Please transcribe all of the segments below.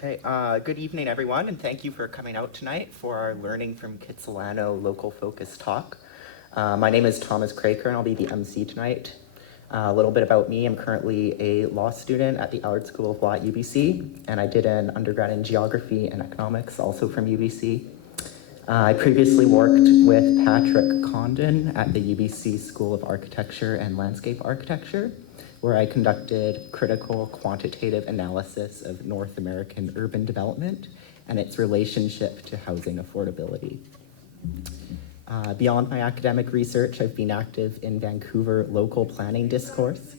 Okay, good evening everyone, and thank you for coming out tonight for our Learning from Kitsilano local focus talk. My name is Thomas Kroeker and I'll be the MC tonight. A little bit about me, I'm currently a law student at the Allard School of Law at UBC, and I did an undergrad in geography and economics, also from UBC. I previously worked with Patrick Condon at the UBC School of Architecture and Landscape Architecture, where I conducted critical quantitative analysis of North American urban development and its relationship to housing affordability. Beyond my academic research, I've been active in Vancouver local planning discourse.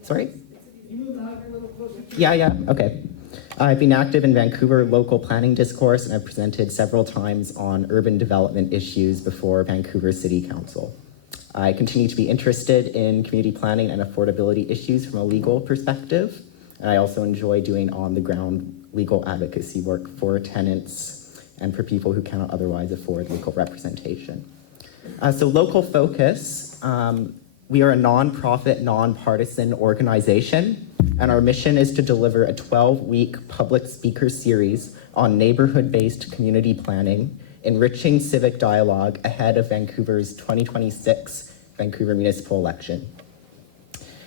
Sorry? Yeah, okay. I've been active in Vancouver local planning discourse, and I've presented several times on urban development issues before Vancouver City Council. I continue to be interested in community planning and affordability issues from a legal perspective, and I also enjoy doing on-the-ground legal advocacy work for tenants and for people who cannot otherwise afford legal representation. So local focus, we are a nonprofit, nonpartisan organization, and our mission is to deliver a 12-week public speaker series on neighborhood-based community planning, enriching civic dialogue ahead of Vancouver's 2026 Vancouver municipal election.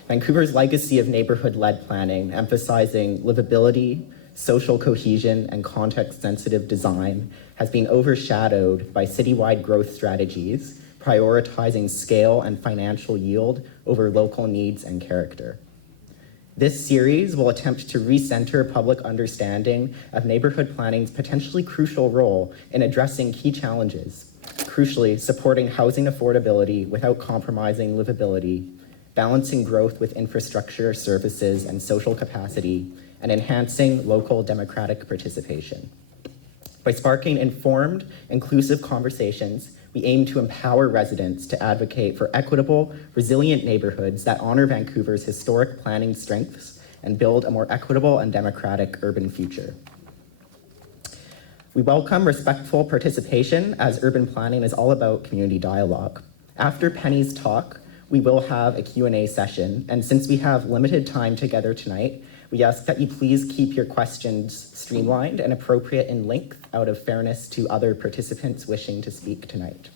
Vancouver's legacy of neighborhood-led planning, emphasizing livability, social cohesion, and context-sensitive design, has been overshadowed by citywide growth strategies, prioritizing scale and financial yield over local needs and character. This series will attempt to recenter public understanding of neighborhood planning's potentially crucial role in addressing key challenges, crucially supporting housing affordability without compromising livability, balancing growth with infrastructure, services, and social capacity, and enhancing local democratic participation. By sparking informed, inclusive conversations, we aim to empower residents to advocate for equitable, resilient neighborhoods that honor Vancouver's historic planning strengths and build a more equitable and democratic urban future. We welcome respectful participation, as urban planning is all about community dialogue. After Penny's talk, we will have a Q&A session, and since we have limited time together tonight, we ask that you please keep your questions streamlined and appropriate in length out of fairness to other participants wishing to speak tonight.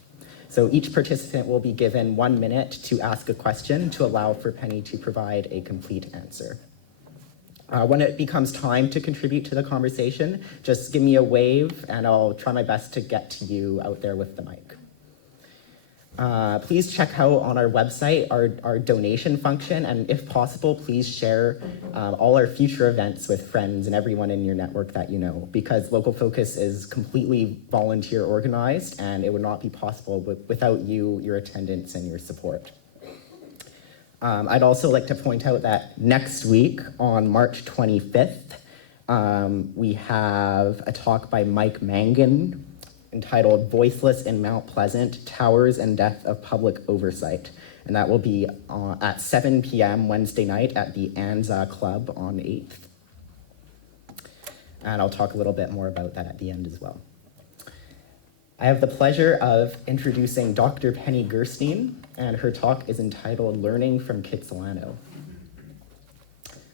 So each participant will be given 1 minute to ask a question to allow for Penny to provide a complete answer. When it becomes time to contribute to the conversation, just give me a wave and I'll try my best to get to you out there with the mic. Please check out on our website our donation function, and if possible, please share all our future events with friends and everyone in your network that you know, because Local Focus is completely volunteer organized and it would not be possible without you, your attendance, and your support. I'd also like to point out that next week on March 25th, we have a talk by Mike Mangan entitled Voiceless in Mount Pleasant, Towers and Death of Public Oversight. And that will be at 7 p.m. Wednesday night at the Anza Club on 8th. And I'll talk a little bit more about that at the end as well. I have the pleasure of introducing Dr. Penny Gurstein, and her talk is entitled Learning from Kitsilano.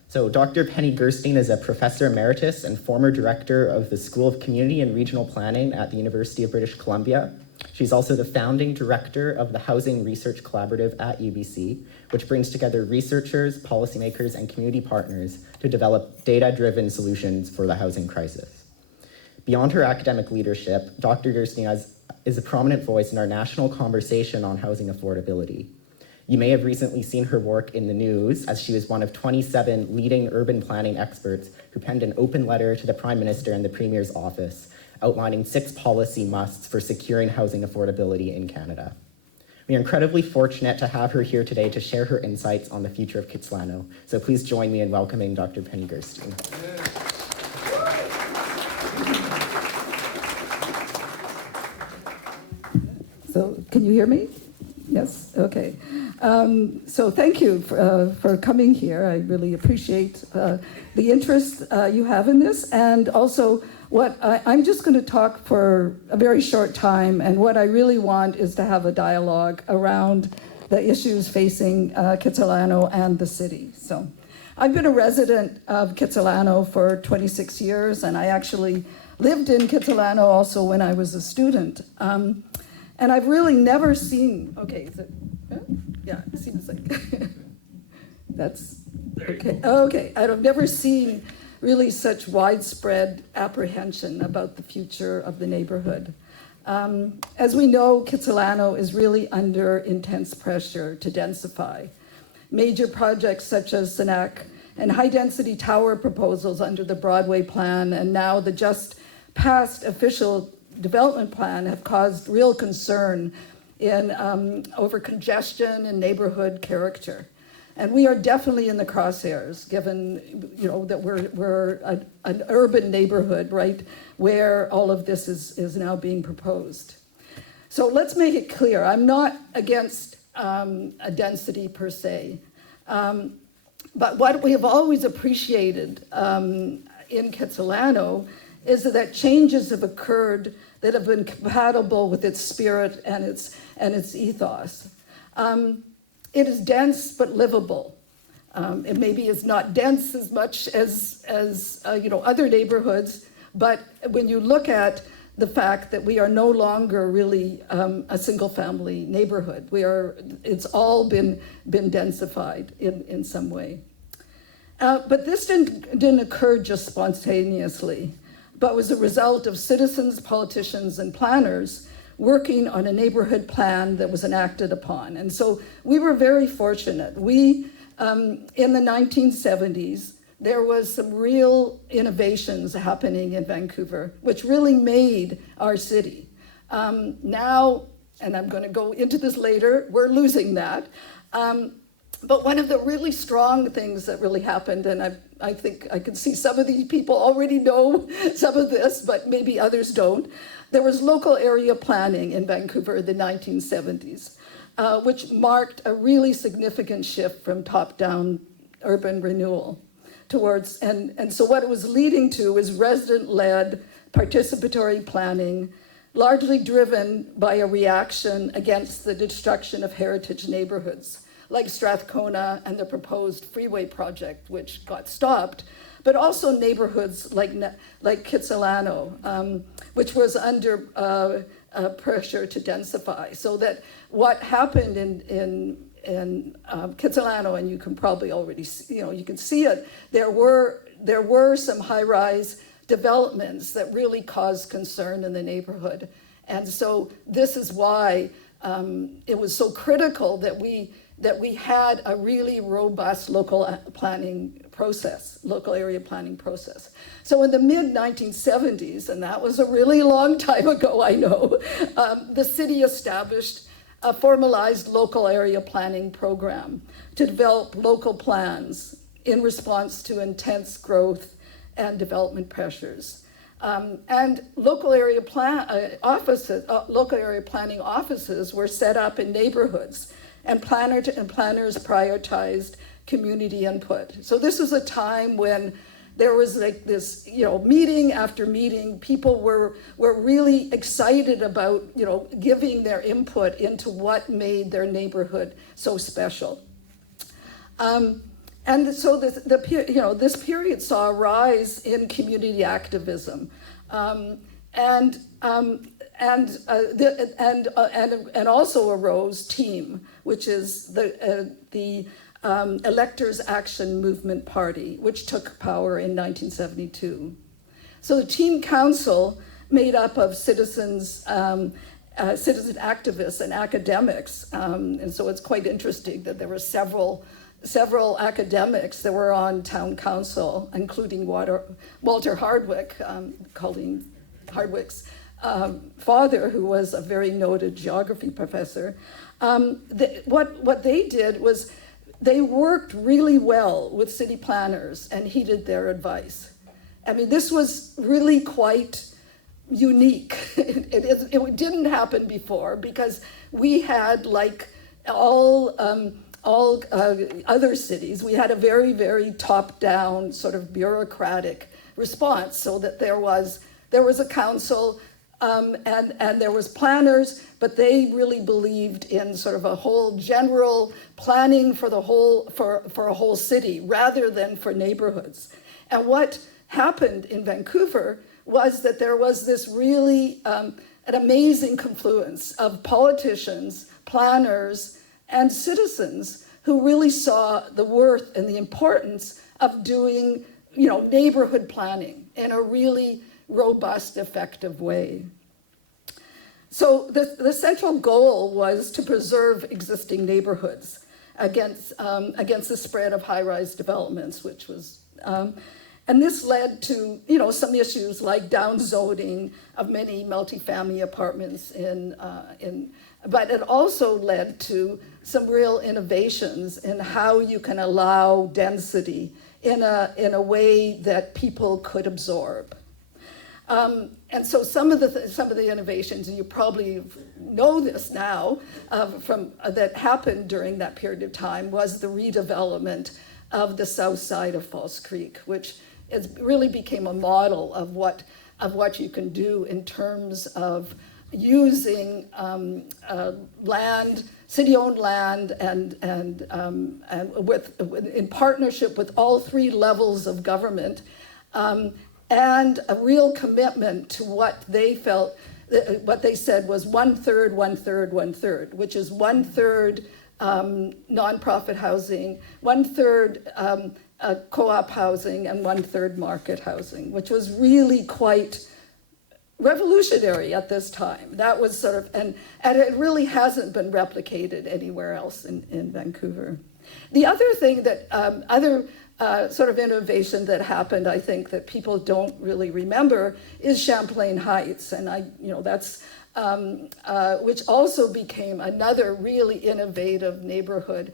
So Dr. Penny Gurstein is a professor emeritus and former director of the School of Community and Regional Planning at the University of British Columbia. She's also the founding director of the Housing Research Collaborative at UBC, which brings together researchers, policymakers, and community partners to develop data-driven solutions for the housing crisis. Beyond her academic leadership, Dr. Gurstein is a prominent voice in our national conversation on housing affordability. You may have recently seen her work in the news, as she was one of 27 leading urban planning experts who penned an open letter to the Prime Minister and the Premier's office, outlining 6 policy musts for securing housing affordability in Canada. We are incredibly fortunate to have her here today to share her insights on the future of Kitsilano. So please join me in welcoming Dr. Penny Gurstein. So can you hear me? Yes, okay. So thank you for coming here. I really appreciate the interest you have in this. And also, I'm just going to talk for a very short time, and what I really want is to have a dialogue around the issues facing Kitsilano and the city. So I've been a resident of Kitsilano for 26 years, and I actually lived in Kitsilano also when I was a student. And I've really never seen, okay, is it, yeah, it seems like, that's, okay. Okay, I've never seen really such widespread apprehension about the future of the neighborhood. As we know, Kitsilano is really under intense pressure to densify. Major projects such as SANAC and high-density tower proposals under the Broadway plan and now the just passed official development plan have caused real concern in over congestion and neighborhood character. And we are definitely in the crosshairs, given that we're an urban neighborhood, right, where all of this is now being proposed. So let's make it clear, I'm not against a density per se, but what we have always appreciated in Kitsilano is that changes have occurred that have been compatible with its spirit and its ethos. It is dense but livable. It maybe is not dense as much as other neighborhoods, but when you look at the fact that we are no longer really a single-family neighborhood, it's all been densified in some way. But this didn't occur just spontaneously, but was a result of citizens, politicians, and planners working on a neighborhood plan that was enacted upon. And so we were very fortunate. We, in the 1970s, there was some real innovations happening in Vancouver, which really made our city. Now, and I'm going to go into this later, we're losing that. But one of the really strong things that really happened, and I think I can see some of these people already know some of this, but maybe others don't. There was local area planning in Vancouver in the 1970s, which marked a really significant shift from top-down urban renewal towards, and so what it was leading to is resident-led participatory planning, largely driven by a reaction against the destruction of heritage neighborhoods, like Strathcona and the proposed freeway project, which got stopped, but also neighborhoods like Kitsilano, which was under pressure to densify. So that what happened in Kitsilano, and you can probably already see, you can see it, there were some high-rise developments that really caused concern in the neighborhood. And so this is why it was so critical that we had a really robust local planning process, local area planning process. So in the mid-1970s, and that was a really long time ago, I know, the city established a formalized local area planning program to develop local plans in response to intense growth and development pressures. And local area planning offices were set up in neighborhoods, and planners prioritized community input. So this was a time when there was like this, meeting after meeting, people were really excited about, giving their input into what made their neighborhood so special. And so this period saw a rise in community activism, and also arose TEAM, which is the Electors Action Movement Party, which took power in 1972. So the TEAM Council, made up of citizens, citizen activists and academics, and so it's quite interesting that there were several academics that were on town council, including Walter Hardwick, Colleen Hardwick's father, who was a very noted geography professor. What they did was they worked really well with city planners and heeded their advice. I mean, this was really quite unique. It didn't happen before because we had, like all other cities, we had a very, very top-down sort of bureaucratic response, so that there was a council And there was planners, but they really believed in sort of a whole general planning for the whole, for a whole city rather than for neighborhoods. And what happened in Vancouver was that there was this really an amazing confluence of politicians, planners, and citizens who really saw the worth and the importance of doing, neighborhood planning in a really robust, effective way. So the central goal was to preserve existing neighborhoods against the spread of high-rise developments, which was, and this led to, some issues like downzoning of many multifamily apartments but it also led to some real innovations in how you can allow density in a way that people could absorb. And so some of the innovations, and you probably know this now, that happened during that period of time, was the redevelopment of the south side of False Creek, which really became a model of what you can do in terms of using land, city-owned land, and in partnership with all three levels of government. And a real commitment to what they felt, what they said was 1/3, 1/3, 1/3, which is 1/3 nonprofit housing, 1/3 co-op housing, and 1/3 market housing, which was really quite revolutionary at this time. That was sort of, and it really hasn't been replicated anywhere else in Vancouver. The other thing that, sort of innovation that happened, I think, that people don't really remember is Champlain Heights, and that's which also became another really innovative neighborhood,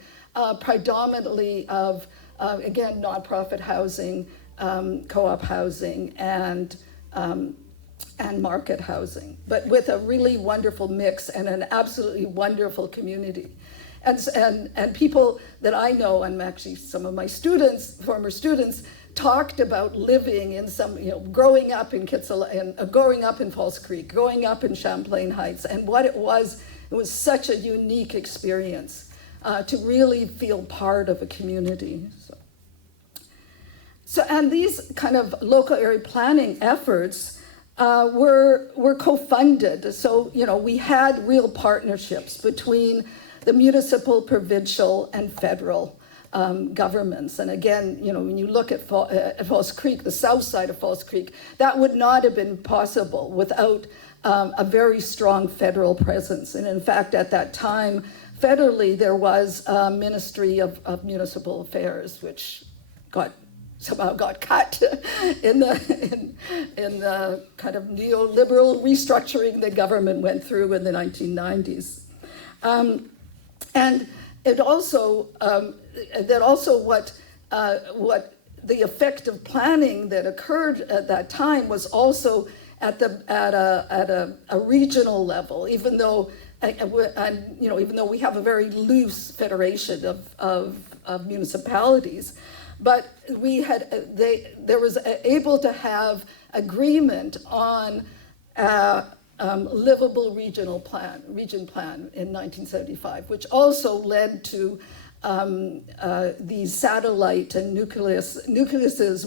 predominantly of again nonprofit housing, co-op housing, and market housing, but with a really wonderful mix and an absolutely wonderful community. And people that I know, and actually some of my students, former students, talked about living in some, growing up in Kitsilano, growing up in False Creek, growing up in Champlain Heights, and what it was such a unique experience to really feel part of a community. So and these kind of local area planning efforts were co-funded. So, we had real partnerships between the municipal, provincial, and federal governments. And again, when you look at False Creek, the south side of False Creek, that would not have been possible without a very strong federal presence. And in fact, at that time, federally, there was a Ministry of Municipal Affairs, which somehow got cut in the kind of neoliberal restructuring the government went through in the 1990s. And it also what the effective planning that occurred at that time was also at a regional level, even though we have a very loose federation of municipalities, but there was able to have agreement on livable region plan in 1975, which also led to these satellite and nucleuses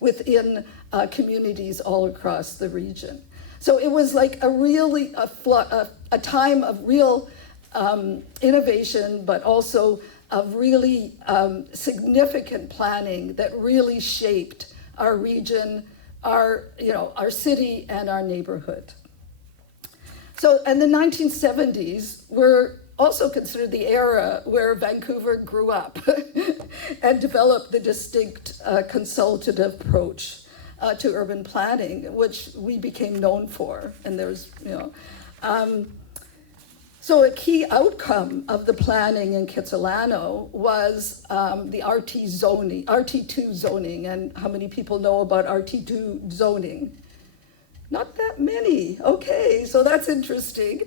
within communities all across the region. So it was like a time of real innovation, but also of really significant planning that really shaped our region, our city, and our neighborhood. So, and the 1970s were also considered the era where Vancouver grew up and developed the distinct consultative approach to urban planning, which we became known for. And there's, so a key outcome of the planning in Kitsilano was the RT2 zoning. And how many people know about RT2 zoning? Not that many. Okay, so that's interesting.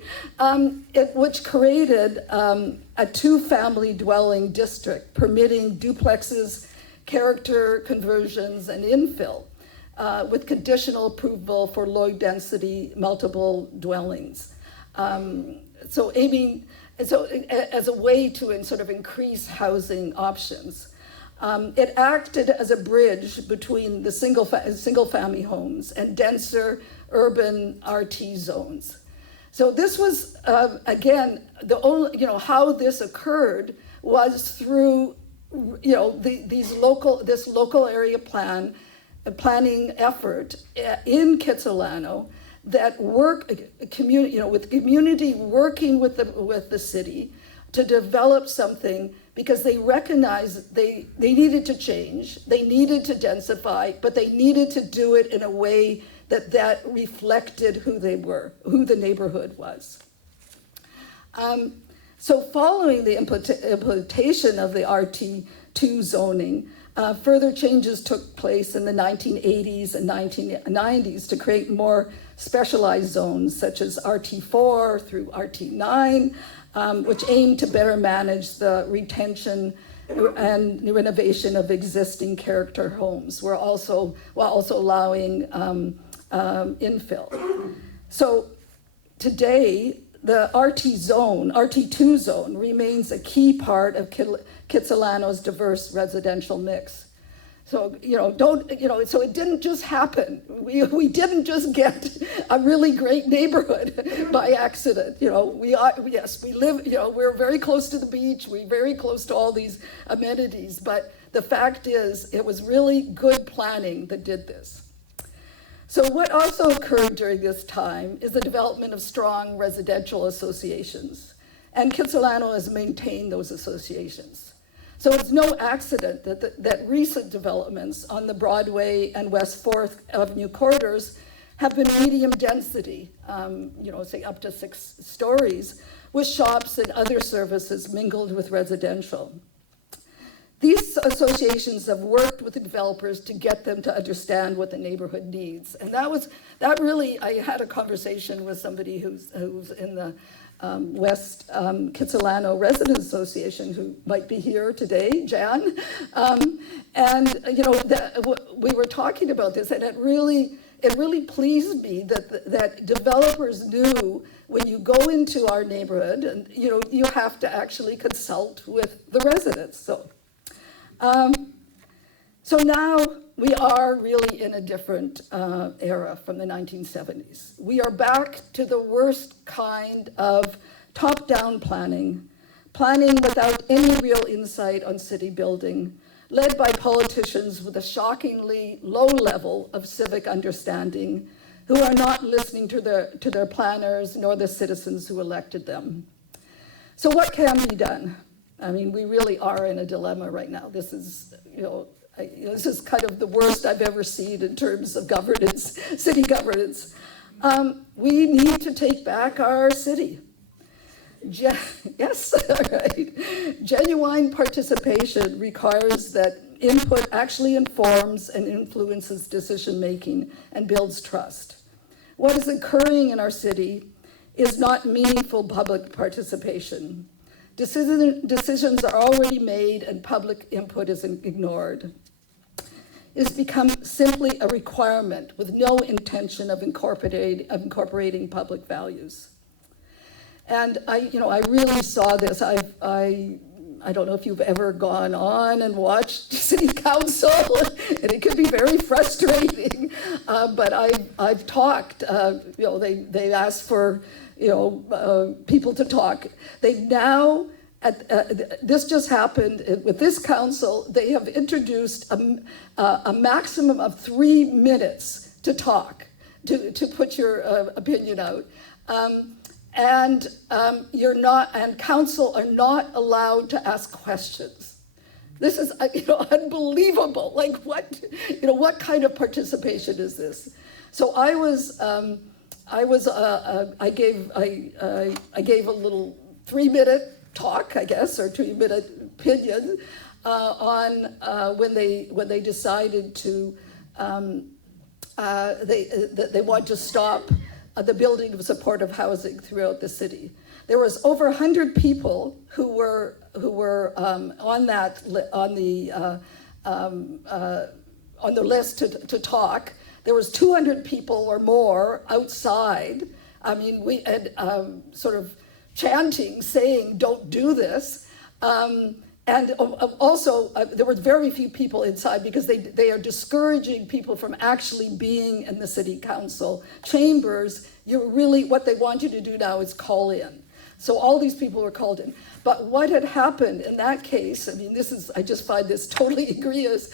Which created a two-family dwelling district permitting duplexes, character conversions, and infill. with conditional approval for low-density multiple dwellings. So as a way to sort of increase housing options. It acted as a bridge between the single-family homes and denser urban RT zones. So this was, again, the only, how this occurred was through, this local area planning effort in Kitsilano that with community working with the city to develop something, because they recognized they needed to change, they needed to densify, but they needed to do it in a way that reflected who they were, who the neighborhood was. So following the implementation of the RT2 zoning, further changes took place in the 1980s and 1990s to create more specialized zones such as RT4 through RT9, which aimed to better manage the retention and renovation of existing character homes, while also allowing infill. So today, the RT2 zone remains a key part of Kitsilano's diverse residential mix. So, so it didn't just happen. We didn't just get a really great neighborhood by accident. We live, we're very close to the beach, we're very close to all these amenities, but the fact is, it was really good planning that did this. So what also occurred during this time is the development of strong residential associations, and Kitsilano has maintained those associations. So it's no accident that recent developments on the Broadway and West 4th Avenue corridors have been medium density, say up to 6 stories, with shops and other services mingled with residential. These associations have worked with the developers to get them to understand what the neighborhood needs. And I had a conversation with somebody who's in the West Kitsilano Residents Association, who might be here today, Jan. We were talking about this, and it really pleased me that developers knew when you go into our neighborhood, and you have to actually consult with the residents. So now we are really in a different era from the 1970s. We are back to the worst kind of top-down planning without any real insight on city building, led by politicians with a shockingly low level of civic understanding, who are not listening to their planners nor the citizens who elected them. So what can be done? I mean, we really are in a dilemma right now. This is, this is kind of the worst I've ever seen in terms of governance, city governance. We need to take back our city. Yes, right. Genuine participation requires that input actually informs and influences decision-making and builds trust. What is occurring in our city is not meaningful public participation. Decisions are already made and public input is ignored. It's become simply a requirement with no intention of incorporating public values. And I really saw this. I don't know if you've ever gone on and watched City Council, and it can be very frustrating. But I've talked. They asked for people to talk. They've now, this just happened with this council, they have introduced a maximum of 3 minutes to talk, to put your opinion out. And council are not allowed to ask questions. This is unbelievable. Like what kind of participation is this? So I gave a little 3-minute talk, I guess, or 2-minute opinion on when they decided to they want to stop the building of supportive housing throughout the city. There was over 100 people who were on the list to talk. there was 200 people or more outside. I mean, we had sort of chanting, saying, don't do this. And also, there were very few people inside because they are discouraging people from actually being in the city council chambers. What they want you to do now is call in. So all these people were called in. But what had happened in that case, I mean, I just find this totally egregious.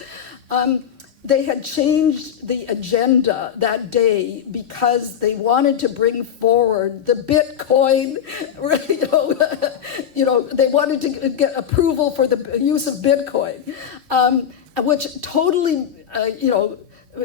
They had changed the agenda that day because they wanted to bring forward the Bitcoin, they wanted to get approval for the use of Bitcoin, which totally,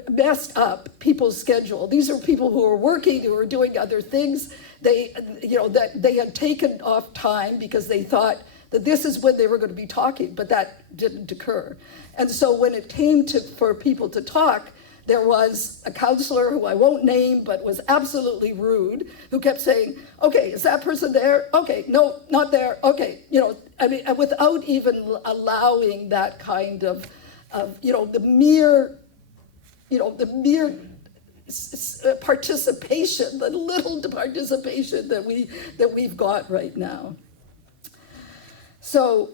messed up people's schedule. These are people who are working, who are doing other things. They had taken off time because they thought that this is when they were going to be talking, but that didn't occur. And so when it came for people to talk, there was a counselor who I won't name, but was absolutely rude, who kept saying, okay, is that person there? Okay, no, not there. Okay, without even allowing that kind of the mere participation, the little participation that we've got right now. So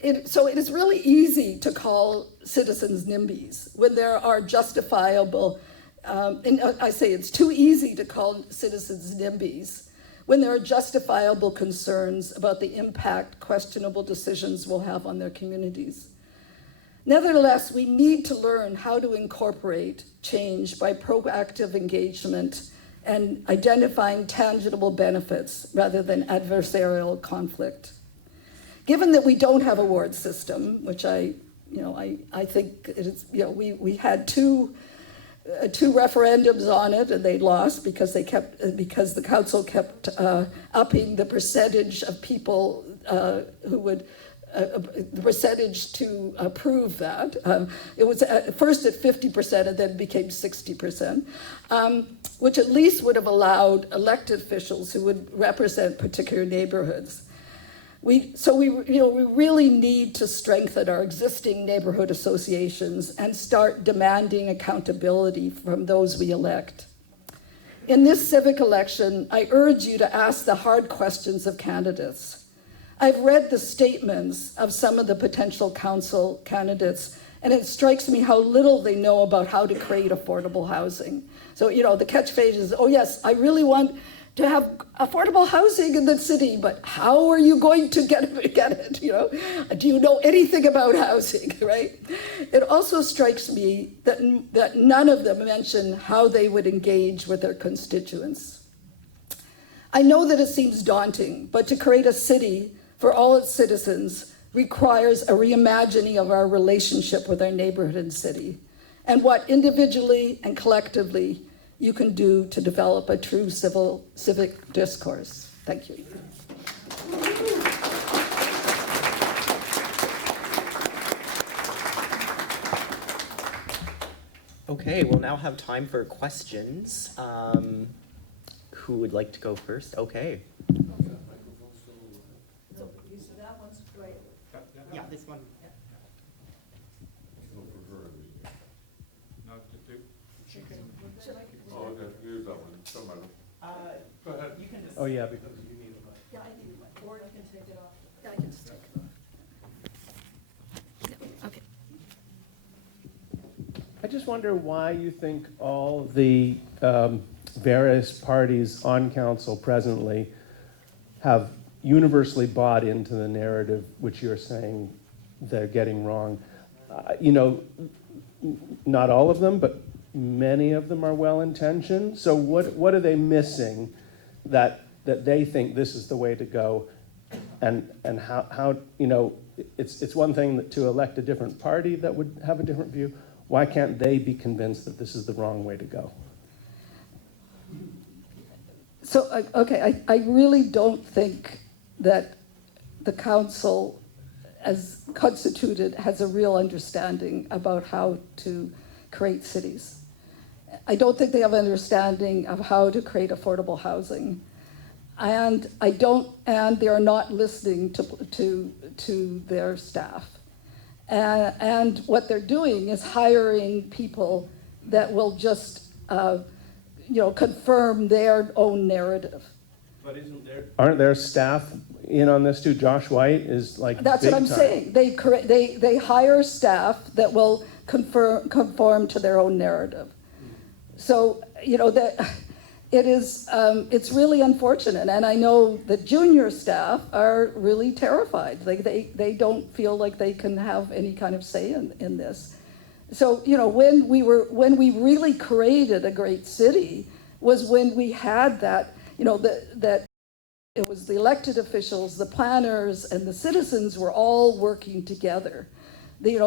it is really easy to call citizens NIMBYs when there are justifiable, and I say it's too easy to call citizens NIMBYs when there are justifiable concerns about the impact questionable decisions will have on their communities. Nevertheless, we need to learn how to incorporate change by proactive engagement and identifying tangible benefits rather than adversarial conflict. Given that we don't have a ward system, which I think it is, we had two referendums on it and they lost because the council kept upping the percentage of people who would. The percentage to approve that. It was first at 50% and then became 60%, which at least would have allowed elected officials who would represent particular neighborhoods. We really need to strengthen our existing neighborhood associations and start demanding accountability from those we elect. In this civic election, I urge you to ask the hard questions of candidates. I've read the statements of some of the potential council candidates, and it strikes me how little they know about how to create affordable housing. So, the catchphrase is, oh yes, I really want to have affordable housing in the city, but how are you going to get it? Do you know anything about housing, right? It also strikes me that none of them mention how they would engage with their constituents. I know that it seems daunting, but to create a city for all its citizens requires a reimagining of our relationship with our neighborhood and city, and what individually and collectively you can do to develop a true civic discourse. Thank you. Okay, we'll now have time for questions. Who would like to go first? Okay. Yeah, this one. Oh, okay, use that one. Don't matter. Go ahead. You can just. Oh, yeah, because you need a mic. Yeah, I need a mic. Or I can take it off. Yeah, I can just take it off. Yeah, okay. I just wonder why you think all the various parties on council presently have universally bought into the narrative which you're saying they're getting wrong. Not all of them, but many of them are well-intentioned. So what are they missing that they think this is the way to go? And how it's one thing to elect a different party that would have a different view. Why can't they be convinced that this is the wrong way to go? So, okay, I really don't think that the council, as constituted, has a real understanding about how to create cities. I don't think they have an understanding of how to create affordable housing. And they are not listening to their staff. And what they're doing is hiring people that will just, confirm their own narrative. But aren't there staff in on this too? Josh White is like That's big what I'm time. saying. They hire staff that will conform to their own narrative. So, that it is, it's really unfortunate. And I know the junior staff are really terrified. They don't feel like they can have any kind of say in this. So, when we really created a great city was when we had that, that it was the elected officials, the planners, and the citizens were all working together. They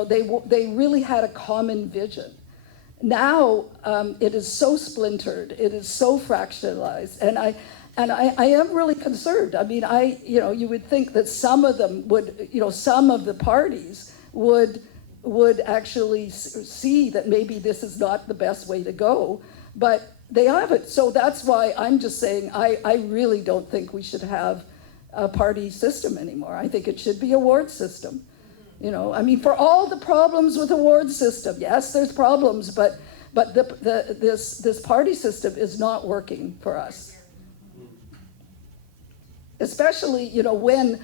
really had a common vision. Now it is so splintered, it is so fractionalized, and I am really concerned. I mean, you would think that some of them would, some of the parties would actually see that maybe this is not the best way to go, but they haven't. So that's why I'm just saying I really don't think we should have a party system anymore. I think it should be a ward system. For all the problems with the ward system, yes, there's problems, but this party system is not working for us. Especially, when,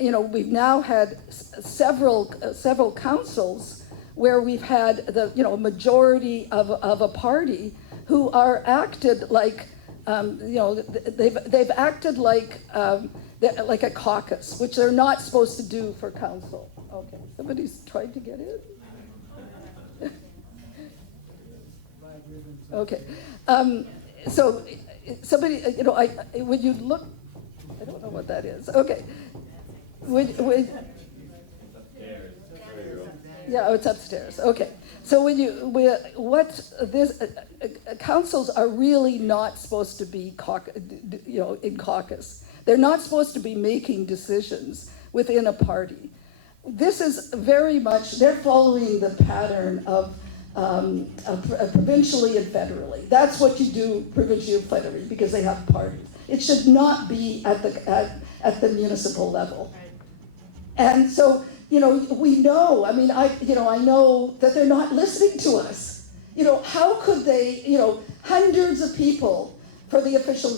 we've now had several councils where we've had the, majority of a party who are acted like, they've acted like a caucus, which they're not supposed to do for council. Okay, somebody's trying to get in. Okay, so somebody, when you look, I don't know what that is. Okay, yeah, it's upstairs. Okay, so councils are really not supposed to be in caucus. They're not supposed to be making decisions within a party. This is very much, they're following the pattern of provincially and federally. That's what you do provincially and federally because they have parties. It should not be at the municipal level. And so, we know, I know that they're not listening to us. How could they, hundreds of people for the official,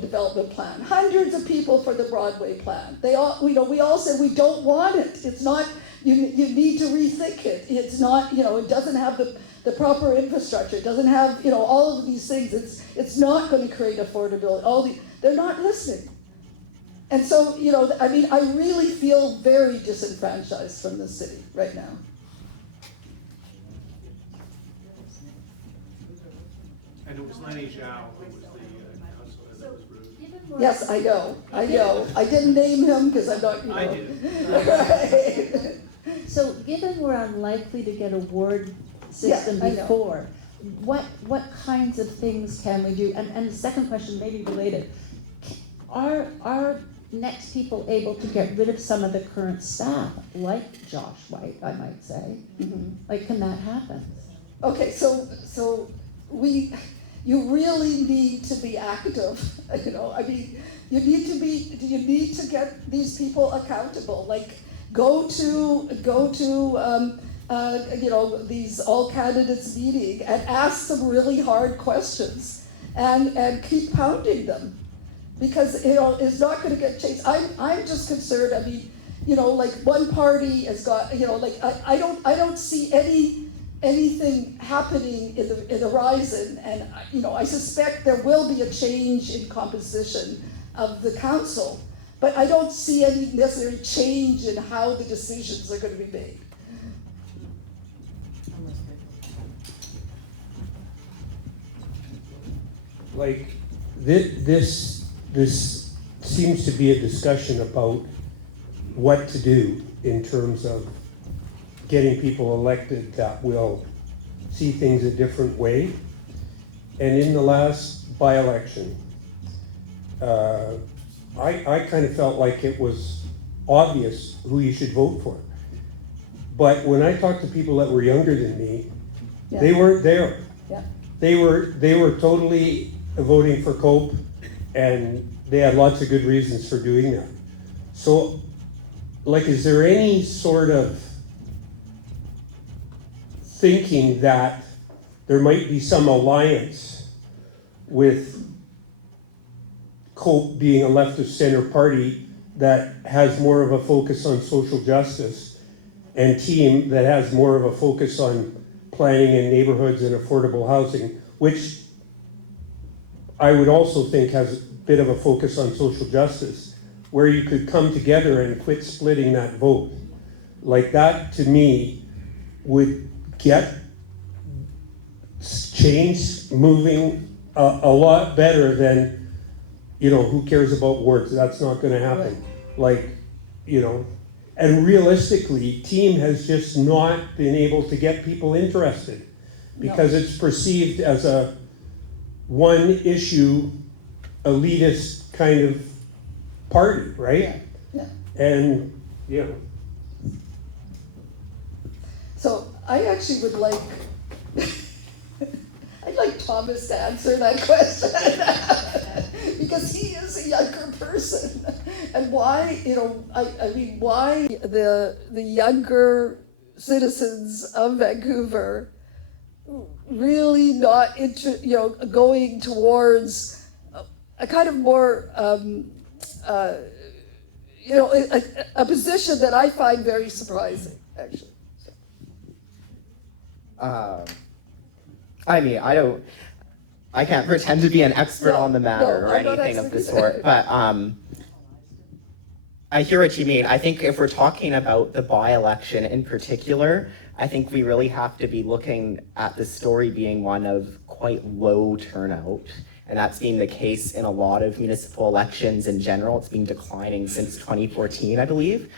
development plan, hundreds of people for the Broadway plan. They all, we all said we don't want it. It's not, you need to rethink it. It's not, it doesn't have the proper infrastructure. It doesn't have, all of these things. It's not going to create affordability. They're not listening. And so, I really feel very disenfranchised from the city right now. And it was Lenny Zhao who was the councilor that was rude. Yes, I know. I didn't name him because I'm not, I did. Right. So given we're unlikely to get a ward system Yeah, I know. before, what kinds of things can we do? And the second question may be related. Are next people able to get rid of some of the current staff, like Josh White, I might say? Mhm. Like, can that happen? Okay, so you really need to be active. You need to get these people accountable. Like, go to these all candidates meeting and ask some really hard questions and keep pounding them, because it's not going to get changed. I'm just concerned. One party has got I don't see anything happening in the horizon, and I suspect there will be a change in composition of the council, but I don't see any necessary change in how the decisions are going to be made. Like, this seems to be a discussion about what to do in terms of getting people elected that will see things a different way. And in the last by-election, I kind of felt like it was obvious who you should vote for. But when I talked to people that were younger than me, Yeah. they weren't there. Yeah. They were totally voting for Cope, and they had lots of good reasons for doing that. So, like, is there any sort of thinking that there might be some alliance with COPE being a leftist center party that has more of a focus on social justice, and TEAM that has more of a focus on planning in neighborhoods and affordable housing, which I would also think has a bit of a focus on social justice, where you could come together and quit splitting that vote. Like that, to me, would get change moving a lot better than, who cares about words? That's not gonna happen. Like, and realistically, TEAM has just not been able to get people interested because it's perceived as a one issue, elitist kind of party, right? Yeah. And, So I actually would like, I'd like Thomas to answer that question. Because he is a younger person. And why, why the younger citizens of Vancouver really not going towards a kind of more, a position that I find very surprising, actually. I can't pretend to be an expert on the matter or I'm not anything of the expert sort, either. but I hear what you mean. I think if we're talking about the by-election in particular, I think we really have to be looking at the story being one of quite low turnout. And that's been the case in a lot of municipal elections in general. It's been declining since 2014, I believe.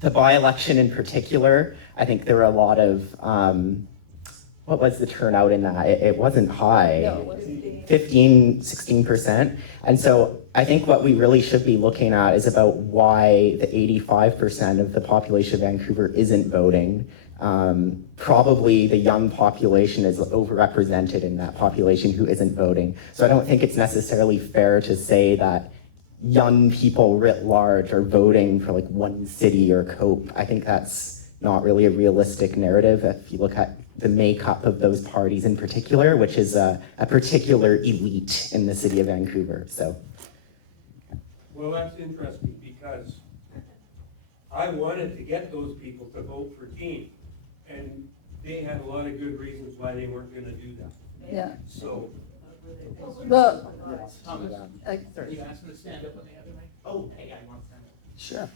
The by-election in particular, I think there were a lot of, what was the turnout in that? It wasn't high. No, it wasn't. 15, 16%. And so I think what we really should be looking at is about why the 85% of the population of Vancouver isn't voting. Probably the young population is overrepresented in that population who isn't voting. So I don't think it's necessarily fair to say that young people writ large are voting for like one city or COPE. I think that's not really a realistic narrative if you look at the makeup of those parties in particular, which is a particular elite in the city of Vancouver. So, well, that's interesting because I wanted to get those people to vote for TEAM, and they had a lot of good reasons why they weren't gonna do that. Yeah. So, Well, Thomas, I, you asked him to stand up on the other mic? Oh, hey, I want to stand up. sure.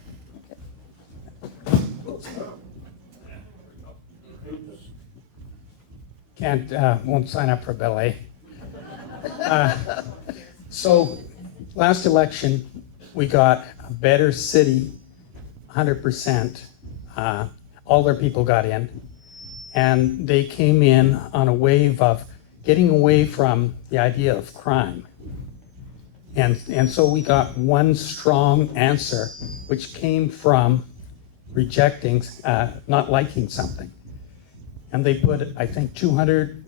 Won't sign up for ballet. So, last election, we got a better city, 100%. All their people got in, and they came in on a wave of getting away from the idea of crime. And so we got one strong answer, which came from rejecting, not liking something. And they put, I think, 200,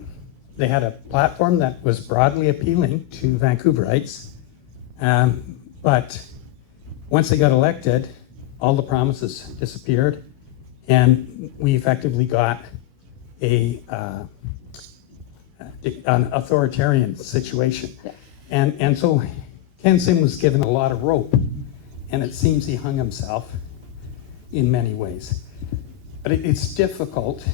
they had a platform that was broadly appealing to Vancouverites. But once they got elected, all the promises disappeared. And we effectively got an authoritarian situation. Yeah. And so Ken Sim was given a lot of rope. And it seems he hung himself in many ways. But it's difficult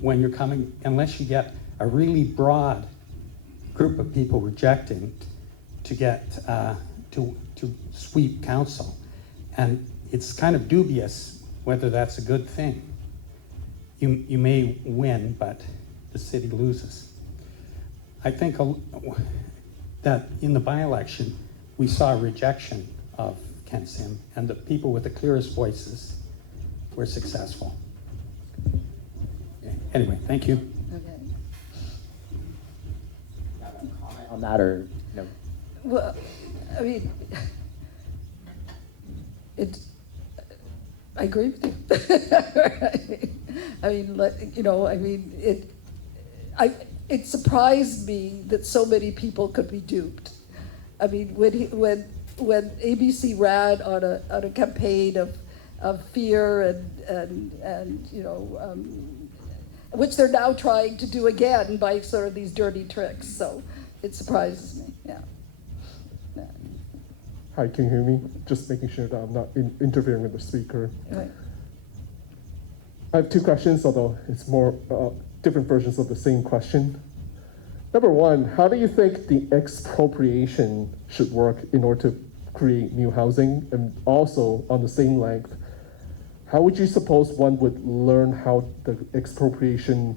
when you're coming, unless you get a really broad group of people rejecting, to get to sweep council. And it's kind of dubious whether that's a good thing. You may win, but the city loses. I think that in the by-election, we saw a rejection of Ken Sim, and the people with the clearest voices were successful. Anyway, thank you. okay. Comment on that or no? Well, I mean, I agree with you. It surprised me that so many people could be duped. I mean, when ABC ran on a campaign of fear and which they're now trying to do again by sort of these dirty tricks. So it surprises me, yeah. Hi, can you hear me? Just making sure that I'm not interfering with the speaker. Right. I have two questions, although it's more different versions of the same question. Number one, how do you think the expropriation should work in order to create new housing? And also, on the same length, how would you suppose one would learn how the expropriation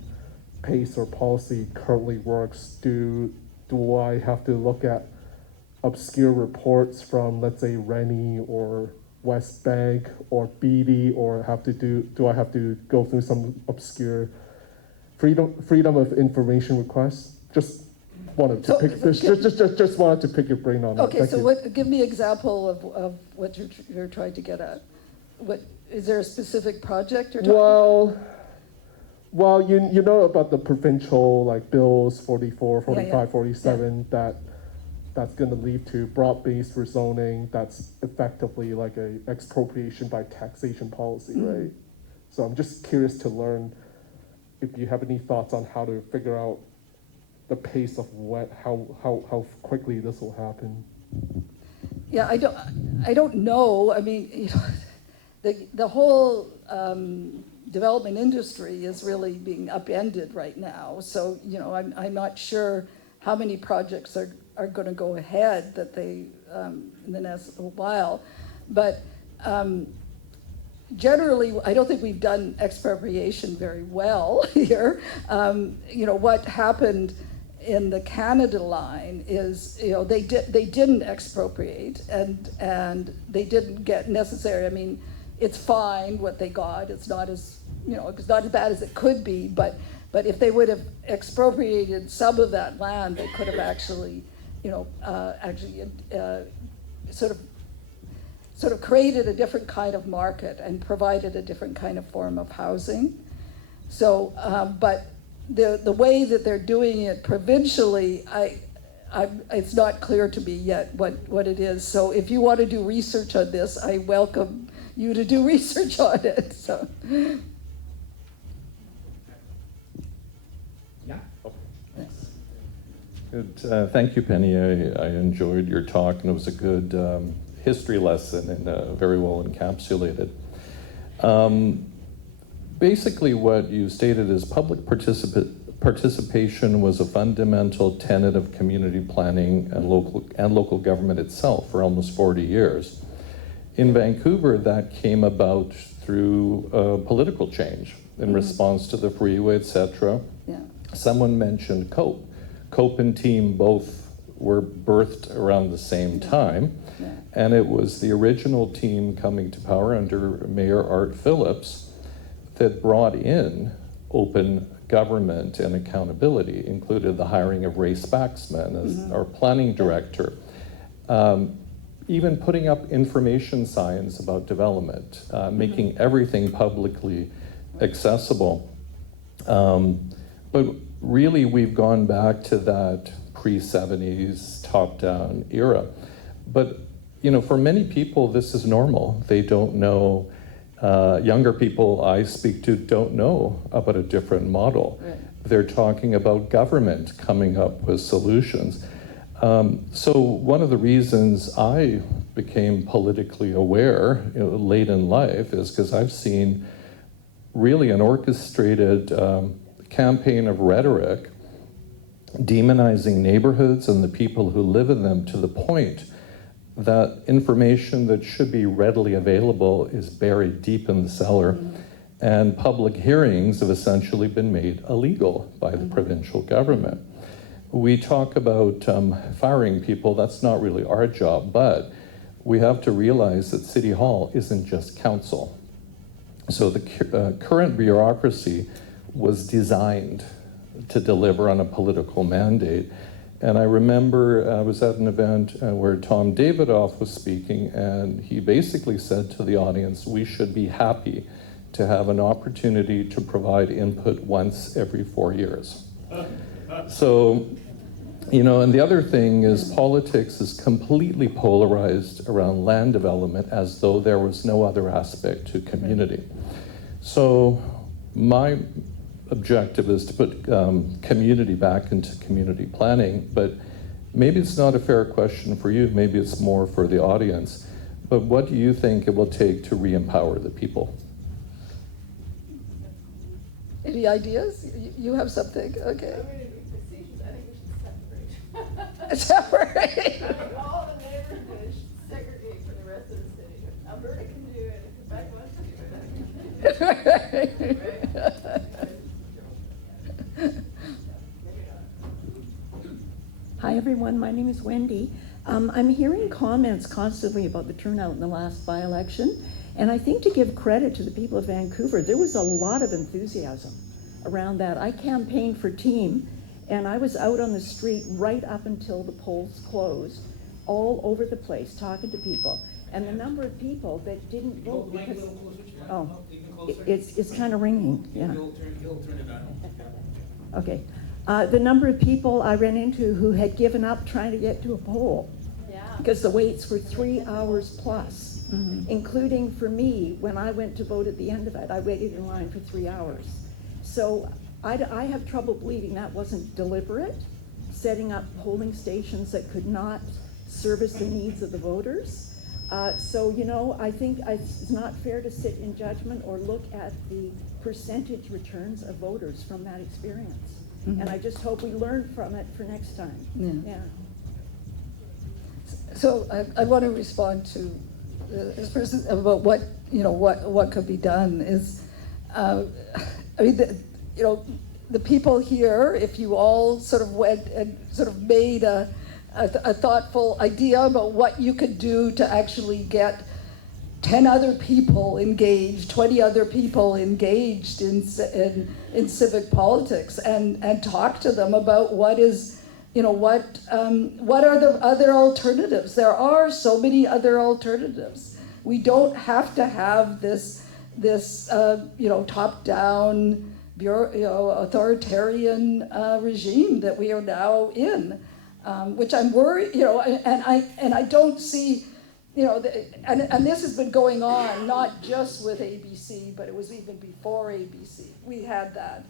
pace or policy currently works? Do I have to look at obscure reports from, let's say, Rennie or West Bank or BD, or do I have to go through some obscure freedom of information requests? Just wanted to pick your brain on it. Okay, Thank so you. give me an example of what you're trying to get at. What is there a specific project you're talking Well, you know about the provincial like bills 44, 45, Yeah. 47 that's going to lead to broad-based rezoning. That's effectively like a expropriation by taxation policy, right? So I'm just curious to learn if you have any thoughts on how to figure out the pace of how quickly this will happen. Yeah, I don't know. I mean, you know, the whole development industry is really being upended right now. So, you know, I'm not sure how many projects are going to go ahead that they in the next while, but generally, I don't think we've done expropriation very well here. You know, what happened in the Canada line is, you know, they didn't expropriate and they didn't get necessary. I mean, it's fine what they got. It's not as, you know, it's not as bad as it could be, but if they would have expropriated some of that land, they could have actually, you know, sort of created a different kind of market and provided a different kind of form of housing. So, but the way that they're doing it provincially, it's not clear to me yet what it is. So if you want to do research on this, I welcome you to do research on it. So. Yeah. Good. Thank you, Penny. I enjoyed your talk, and it was a good history lesson and very well encapsulated. Basically, what you stated is public participation was a fundamental tenet of community planning and local government itself for almost 40 years. In Vancouver, that came about through political change in response to the freeway, etc. Yeah. Someone mentioned COPE. COPE and TEAM both were birthed around the same time, and it was the original team coming to power under Mayor Art Phillips that brought in open government and accountability, included the hiring of Ray Spaxman as our planning director, even putting up information signs about development, making everything publicly accessible. But really, we've gone back to that pre-70s top-down era. But you know, for many people, this is normal. They don't know. Younger people I speak to don't know about a different model. Right. They're talking about government coming up with solutions. So one of the reasons I became politically aware, you know, late in life is because I've seen really an orchestrated campaign of rhetoric demonizing neighborhoods and the people who live in them to the point that information that should be readily available is buried deep in the cellar, and public hearings have essentially been made illegal by the provincial government. We talk about firing people. That's not really our job, but we have to realize that City Hall isn't just council. So the current bureaucracy was designed to deliver on a political mandate. And I remember I was at an event where Tom Davidoff was speaking, and he basically said to the audience, we should be happy to have an opportunity to provide input once every 4 years. So, you know, and the other thing is politics is completely polarized around land development as though there was no other aspect to community. So my objective is to put community back into community planning, but maybe it's not a fair question for you, maybe it's more for the audience, but what do you think it will take to re-empower the people? Any ideas? You have something? Okay. I'm going to be facetious. I think we should separate. Separate. All the neighborhoods should segregate for the rest of the city. If Alberta can do it, if Quebec wants to do it, I can do it. Hi everyone, my name is Wendy. I'm hearing comments constantly about the turnout in the last by-election, and I think to give credit to the people of Vancouver, there was a lot of enthusiasm around that. I campaigned for Team, and I was out on the street right up until the polls closed, all over the place, talking to people. And the number of people that didn't vote because, it's kind of ringing, yeah. He'll turn it on. Okay. The number of people I ran into who had given up trying to get to a poll because the waits were 3 hours plus, including for me, when I went to vote at the end of it, I waited in line for 3 hours. So I have trouble believing that wasn't deliberate, setting up polling stations that could not service the needs of the voters. So, you know, I think it's not fair to sit in judgment or look at the percentage returns of voters from that experience. And I just hope we learn from it for next time. Yeah. So I want to respond to this person about what, you know, what could be done is, I mean, the people here, if you all sort of went and sort of made a thoughtful idea about what you could do to actually get 10 other people engaged, 20 other people engaged in civic politics, and talk to them about what is, you know, what are the other alternatives. There are so many other alternatives. We don't have to have this you know, top-down, authoritarian regime that we are now in, which I'm worried, you know, and I don't see. You know, and this has been going on not just with ABC, but it was even before ABC. We had that,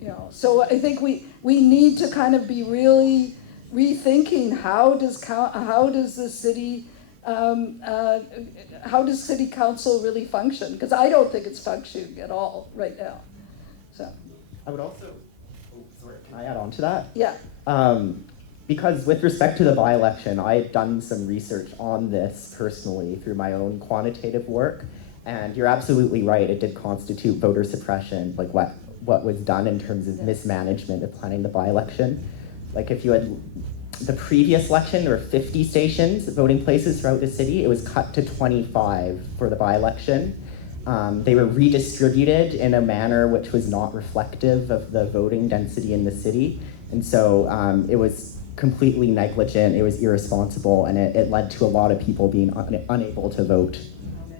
you know. So I think we need to kind of be really rethinking how does the city how does city council really function? Because I don't think it's functioning at all right now. So I would also, can I add on to that? yeah. Because with respect to the by-election, I had done some research on this personally through my own quantitative work, and you're absolutely right, it did constitute voter suppression, like what was done in terms of mismanagement of planning the by-election. Like if you had the previous election, there were 50 stations, voting places throughout the city, it was cut to 25 for the by-election. They were redistributed in a manner which was not reflective of the voting density in the city, and so it was completely negligent, it was irresponsible, and it led to a lot of people being unable to vote.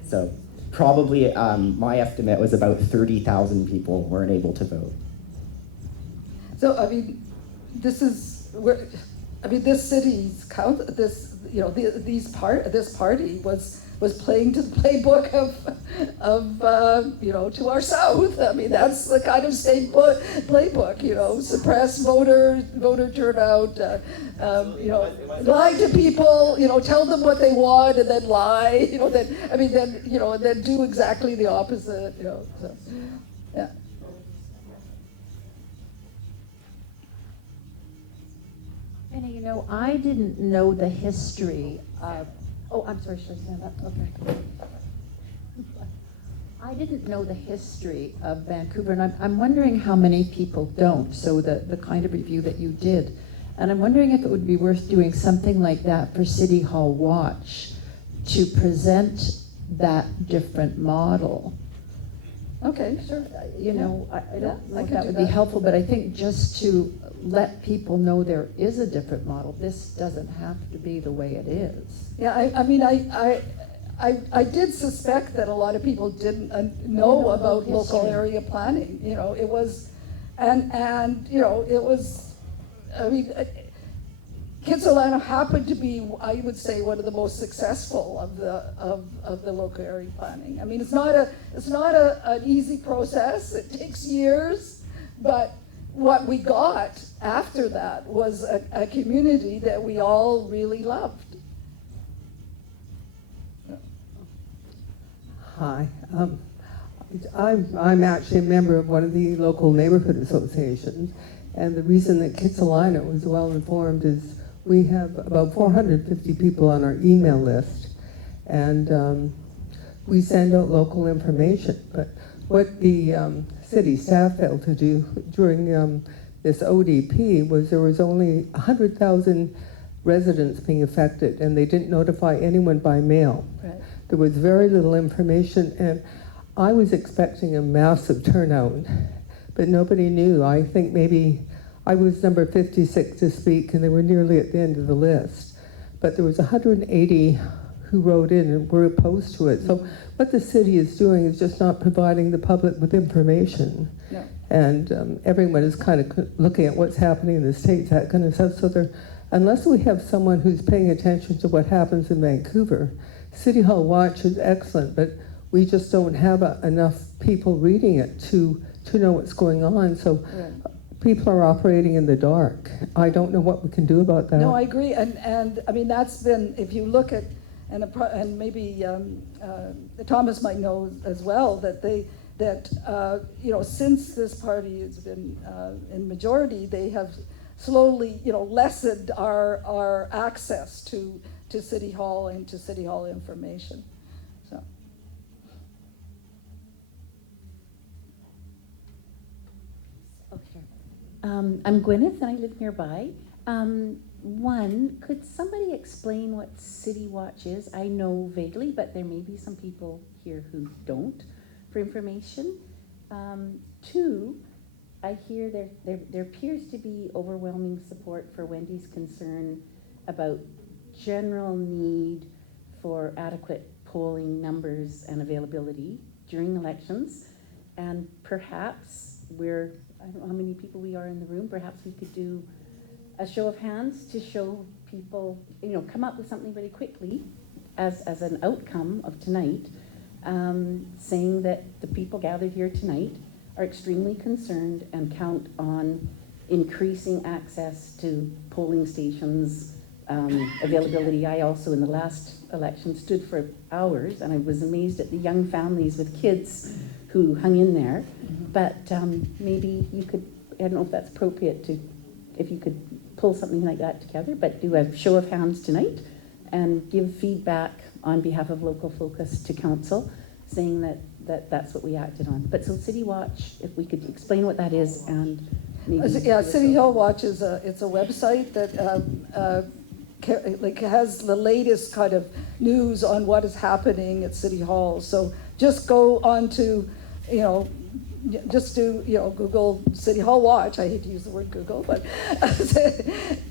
So probably my estimate was about 30,000 people weren't able to vote. So I mean, this is where, I mean, this city's council, this, you know, this party was playing to the playbook of you know, to our south. I mean, that's the kind of state playbook, you know, suppress voter turnout, you know, lie to people, you know, tell them what they want and then lie, you know, and then do exactly the opposite, you know, so, yeah. And you know, I didn't know the history of, oh, I'm sorry, should I stand up? Okay. I didn't know the history of Vancouver, and I'm wondering how many people don't, so the kind of review that you did. And I'm wondering if it would be worth doing something like that for City Hall Watch to present that different model. Okay, sure. You know, I don't know if that would be that. helpful, but I think just to let people know there is a different model. This doesn't have to be the way it is. Yeah, I mean, I did suspect that a lot of people didn't know about local area planning. You know, it was, and you know, it was. I mean, Kitsilano happened to be, I would say, one of the most successful of the local area planning. I mean, it's not an easy process. It takes years. But what we got after that was a community that we all really loved. Hi. I'm actually a member of one of the local neighborhood associations, and the reason that Kitsilano is well informed is we have about 450 people on our email list, and we send out local information. But what the city staff failed to do during this ODP was there was only 100,000 residents being affected, and they didn't notify anyone by mail. Right. There was very little information, and I was expecting a massive turnout, but nobody knew. I think maybe I was number 56 to speak, and they were nearly at the end of the list. But there was 180 who wrote in and were opposed to it. So what the city is doing is just not providing the public with information. No. And everyone is kind of looking at what's happening in the States, that kind of stuff. So they're, unless we have someone who's paying attention to what happens in Vancouver, City Hall Watch is excellent, but we just don't have enough people reading it to know what's going on. So people are operating in the dark. I don't know what we can do about that. No, I agree, and I mean that's been, if you look at, and maybe Thomas might know as well that you know, since this party has been in majority, they have slowly, you know, lessened our access to City Hall and to City Hall information. So. Okay. I'm Gwyneth and I live nearby. One, could somebody explain what City Watch is? I know vaguely, but there may be some people here who don't, for information. Two, I hear there appears to be overwhelming support for Wendy's concern about general need for adequate polling numbers and availability during elections. And perhaps I don't know how many people we are in the room, perhaps we could do a show of hands to show people, you know, come up with something really quickly as an outcome of tonight, saying that the people gathered here tonight are extremely concerned and count on increasing access to polling stations, availability. I also, in the last election, stood for hours, and I was amazed at the young families with kids who hung in there. But maybe you could, I don't know if that's appropriate if you could pull something like that together, but do a show of hands tonight and give feedback on behalf of Local Focus to Council, saying that's what we acted on. But so City Watch, if we could explain what that is, and maybe... Yeah, City Hall Watch it's a website that has the latest kind of news on what is happening at City Hall. So just go on to, you know, just do, you know, Google City Hall Watch. I hate to use the word Google, but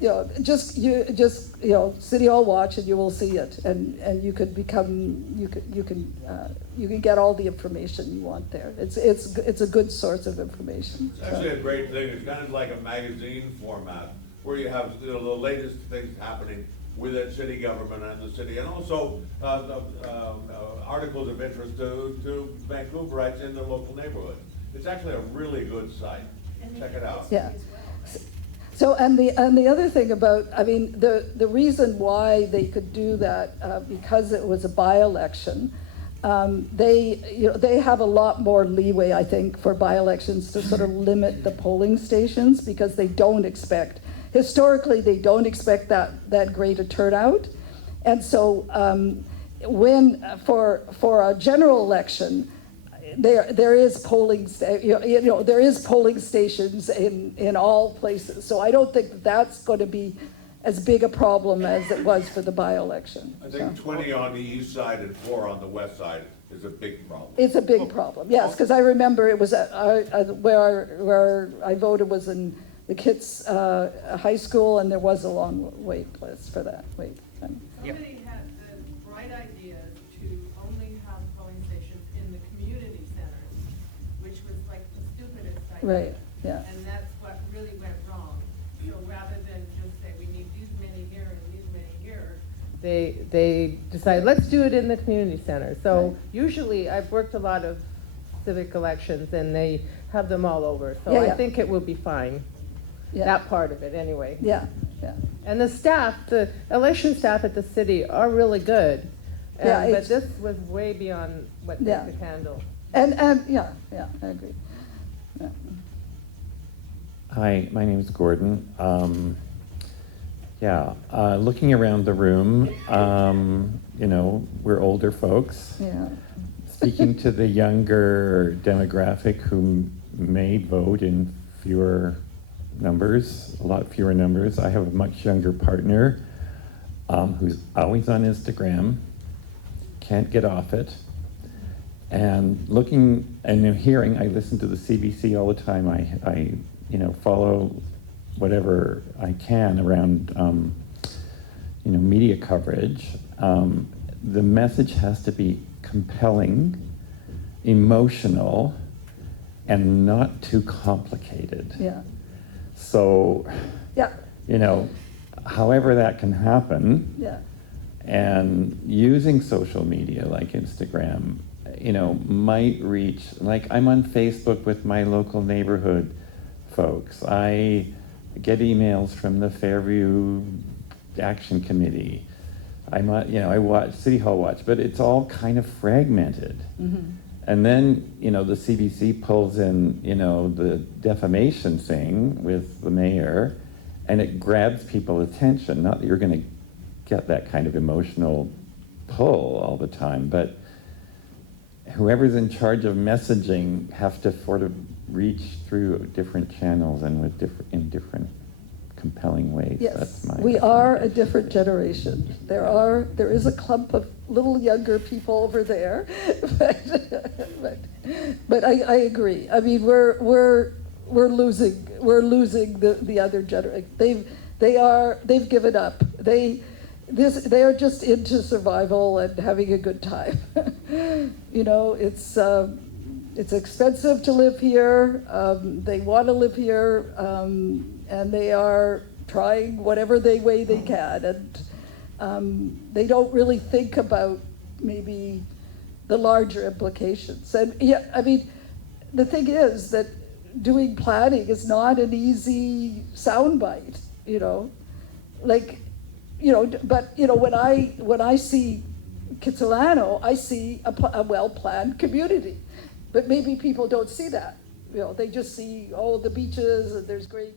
you know, just City Hall Watch, and you will see it, and you could you can get all the information you want there. It's a good source of information. It's actually a great thing. It's kind of like a magazine format where you have, you know, the latest things happening within city government and the city, and also articles of interest to Vancouverites in their local neighborhood. It's actually a really good site. Check it out. Yeah. So and the other thing about, I mean, the reason why they could do that because it was a by-election. They have a lot more leeway, I think, for by-elections to sort of limit the polling stations, because they don't expect, historically, they don't expect that great a turnout. And so when, for a general election, there is polling, there is polling stations in all places. So I don't think that's going to be as big a problem as it was for the by-election. I think 20 on the east side and 4 on the west side is a big problem. It's a big problem, yes, because I remember it was where I voted was in the Kits high school, and there was a long wait list for that wait. Somebody had the bright idea to only have polling stations in the community centers, which was like the stupidest idea. Right, yeah. And that's what really went wrong. So rather than just say we need these many here and these many here, they decided, let's do it in the community center. So usually, I've worked a lot of civic elections, and they have them all over, so Yeah, I yeah. think it will be fine. Yeah. That part of it, anyway. Yeah, yeah. And the staff, the election staff at the city are really good. Yeah, But it's- this was way beyond what they Yeah. could handle. And, yeah, I agree. Yeah. Hi, my name is Gordon. Looking around the room, we're older folks. Yeah. Speaking to the younger demographic who may vote in fewer numbers, a lot fewer numbers. I have a much younger partner who's always on Instagram, can't get off it. And looking and hearing, I listen to the CBC all the time. I follow whatever I can around, media coverage. The message has to be compelling, emotional, and not too complicated. Yeah. So, Yeah. however that can happen, Yeah. and using social media like Instagram, might reach, like I'm on Facebook with my local neighborhood folks. I get emails from the Fairview Action Committee. I watch City Hall Watch, but it's all kind of fragmented. Mm-hmm. And then, the CBC pulls in, the defamation thing with the mayor, and it grabs people's attention. Not that you're going to get that kind of emotional pull all the time, but whoever's in charge of messaging have to sort of reach through different channels and in different compelling ways. Yes, That's my we are a different generation. There is a clump of little younger people over there, but I agree. I mean, we're losing the other generation. They've given up. They are just into survival and having a good time. It's expensive to live here. They want to live here, and they are trying whatever way they can. And they don't really think about maybe the larger implications. And yeah, I mean, the thing is that doing planning is not an easy soundbite. When I see Kitsilano, I see a well-planned community, but maybe people don't see that. They just see the beaches and there's great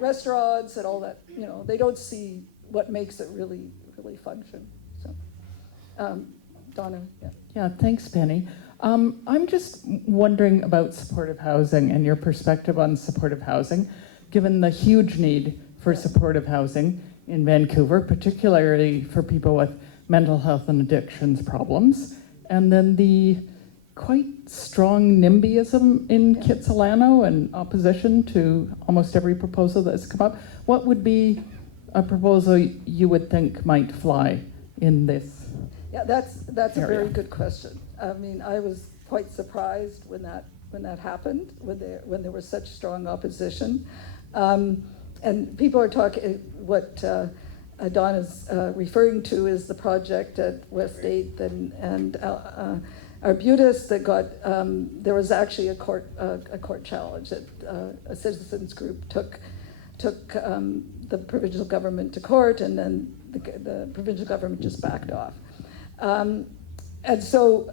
restaurants and all that. They don't see what makes it really, really function. So, Donna, yeah. Yeah, thanks, Penny. I'm just wondering about supportive housing and your perspective on supportive housing, given the huge need for supportive housing in Vancouver, particularly for people with mental health and addictions problems, and then the quite strong NIMBYism in Kitsilano and opposition to almost every proposal that has come up. What would be a proposal you would think might fly in this? Yeah, that's a area? very good question. I mean, I was quite surprised when that happened, when there was such strong opposition. And people are talking, what Don is referring to is the project at West 8th and Arbutus that got, there was actually a court challenge that a citizens group took the provincial government to court, and then the provincial government just backed off. And so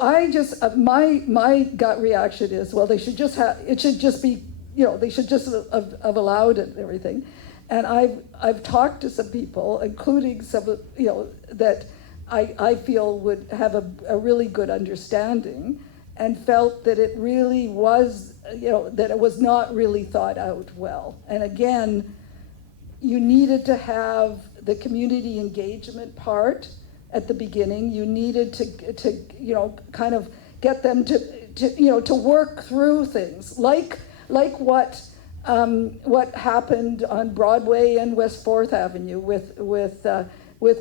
I just, my gut reaction is, well, they should just it should just be, they should just have allowed it and everything. And I've talked to some people, including some, that I feel would have a really good understanding, and felt that it really was, that it was not really thought out well. And again, you needed to have the community engagement part at the beginning. You needed to kind of get them to work through things like what happened on Broadway and West 4th Avenue with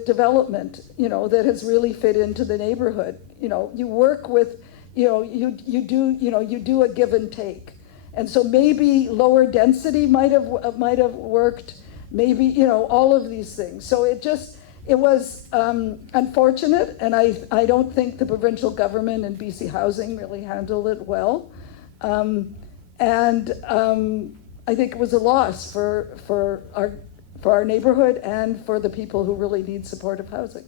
development, that has really fit into the neighborhood. You work with, you do a give and take. And so maybe lower density might have worked, maybe, all of these things. So it just, it was unfortunate, and I don't think the provincial government and BC Housing really handled it well. I think it was a loss for our neighborhood and for the people who really need supportive housing.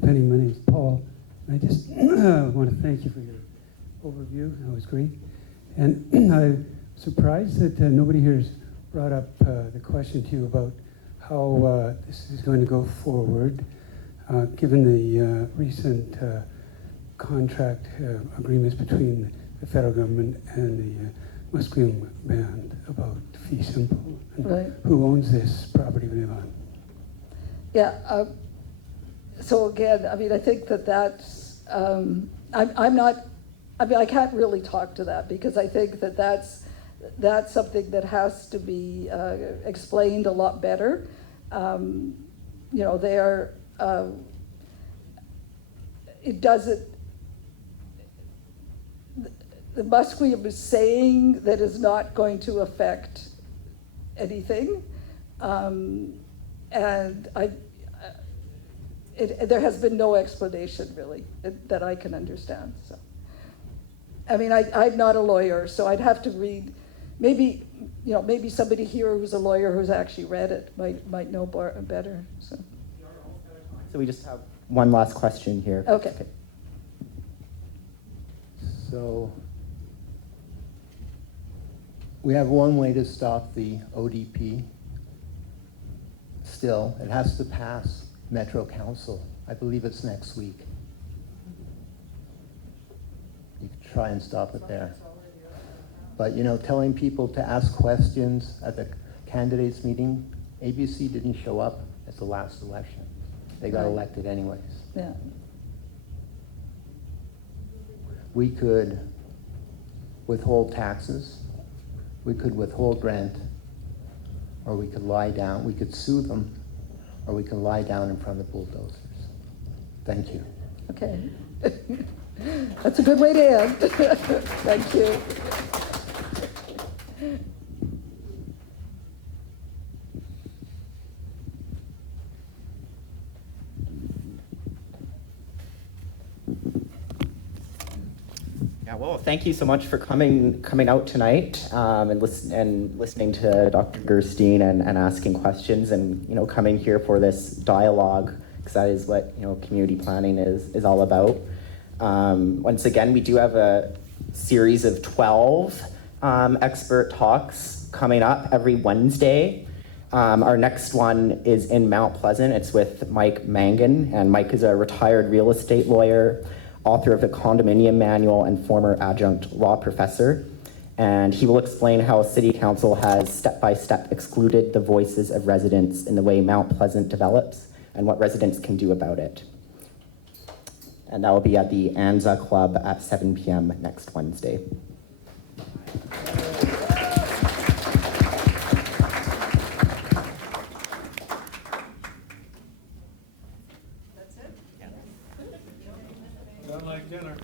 Penny, my name is Paul. I just want to thank you for your overview. That was great. And I'm surprised that nobody here has brought up the question to you about how this is going to go forward, given the recent contract agreements between the federal government and the Musqueam Band about fee simple. And right. Who owns this property we live on? Yeah. So again, I mean, I think that's, I'm not, I mean, I can't really talk to that because I think that that's something that has to be explained a lot better. You know, it doesn't, the Musqueam is saying that is not going to affect anything. And there has been no explanation really that I can understand. So, I mean, I'm not a lawyer, so I'd have to read. Maybe, you know, maybe somebody here who's a lawyer who's actually read it might know better. So we just have one last question here. Okay. So we have one way to stop the ODP. Still, it has to pass Metro Council. I believe it's next week. You can try and stop it there. But, you know, telling people to ask questions at the candidates meeting, ABC didn't show up at the last election. They got elected anyways. Yeah. We could withhold taxes, we could withhold rent, or we could lie down, we could sue them, or we can lie down in front of bulldozers. Thank you. Okay. That's a good way to end. Thank you. Yeah, well, thank you so much for coming out tonight and listening to Dr. Gurstein and asking questions and, you know, coming here for this dialogue, because that is what, you know, community planning is all about. Once again, we do have a series of 12 expert talks coming up every Wednesday. Our next one is in Mount Pleasant. It's with Mike Mangan, and Mike is a retired real estate lawyer, author of the Condominium Manual, and former adjunct law professor. And he will explain how City Council has step-by-step excluded the voices of residents in the way Mount Pleasant develops and what residents can do about it. And that will be at the Anza Club at 7 p.m. next Wednesday. That's it? Done like dinner.